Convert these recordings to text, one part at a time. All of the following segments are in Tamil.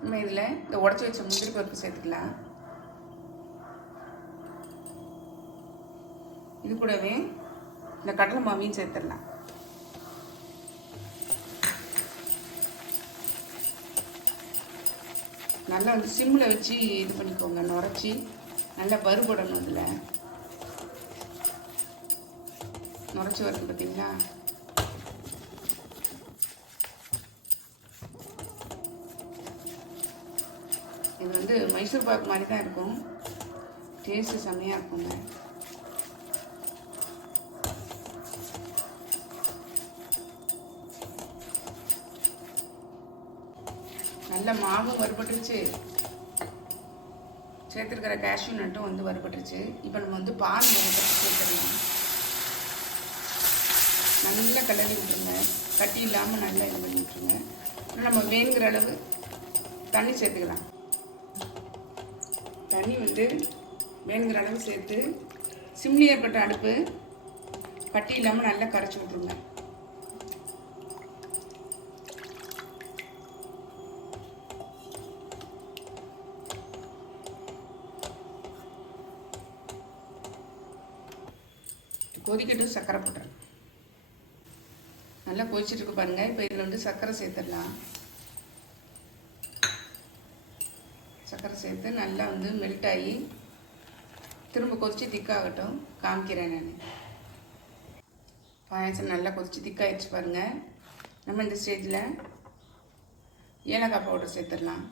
நம்ம இதில் இந்த உடச்சி வச்ச முந்திரி பருப்பு சேர்த்துக்கலாம். இது கூடவே இந்த கடலை மாவையும் சேர்த்துடலாம். நல்லா வந்து சிம்மில் வச்சு இது பண்ணிக்கோங்க, நுரைச்சி நல்லா வறுபடணும். இதில் நுரைச்சி வருது பார்த்தீங்களா? இது வந்து மைசூர் பாக்கு மாதிரி தான் இருக்கும். டேஸ்ட்டு செம்மையாக இருக்குங்க. நல்ல மாவும் வறுபட்டுருச்சு, சேர்த்துருக்கிற கேஷ்யூ நட்டும் வந்து வறுபட்டுருச்சு. இப்போ நம்ம வந்து பால் வறுபட்டு சேர்த்துடலாம். நல்லா கிளறி விட்டுருங்க, கட்டி இல்லாமல் நல்லா இது பண்ணி விட்டுருங்க. நம்ம வேணுங்கிற அளவு தண்ணி சேர்த்துக்கலாம். தண்ணி வந்து வேணுங்கிற அளவு சேர்த்து சிம்லி ஏற்பட்ட அடுப்பு கட்டி இல்லாமல் நல்லா கரைச்சி விட்ருங்க. கொதிக்கட்டும், சர்க்கரை போட்டுறேன். நல்லா கொதிச்சிட்டு பாருங்க. இப்போ இதில் வந்து சர்க்கரை சேர்த்துடலாம். சர்க்கரை சேர்த்து நல்லா வந்து மெல்ட் ஆகி திரும்ப கொதிச்சு திக்காகட்டும், காமிக்கிறேன் நான். பாயசம் நல்லா கொதிச்சு திக்காகிடுச்சு பாருங்க. நம்ம இந்த ஸ்டேஜில் ஏலக்காய் பவுடர் சேர்த்துடலாம்.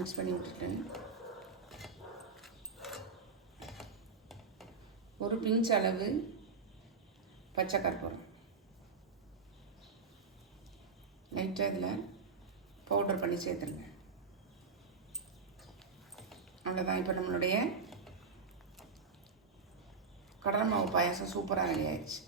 மிக்ஸ் பண்ணி விட்டுட்டேன். ஒரு பிஞ்ச் அளவு பச்சை கற்பூரம் லைட்டாக இதில் பவுடர் பண்ணி சேர்த்துருங்க. அவ்வளோதான். இப்போ நம்மளுடைய கடலை மாவு பாயாசம் சூப்பராக ரெடி ஆயிடுச்சு.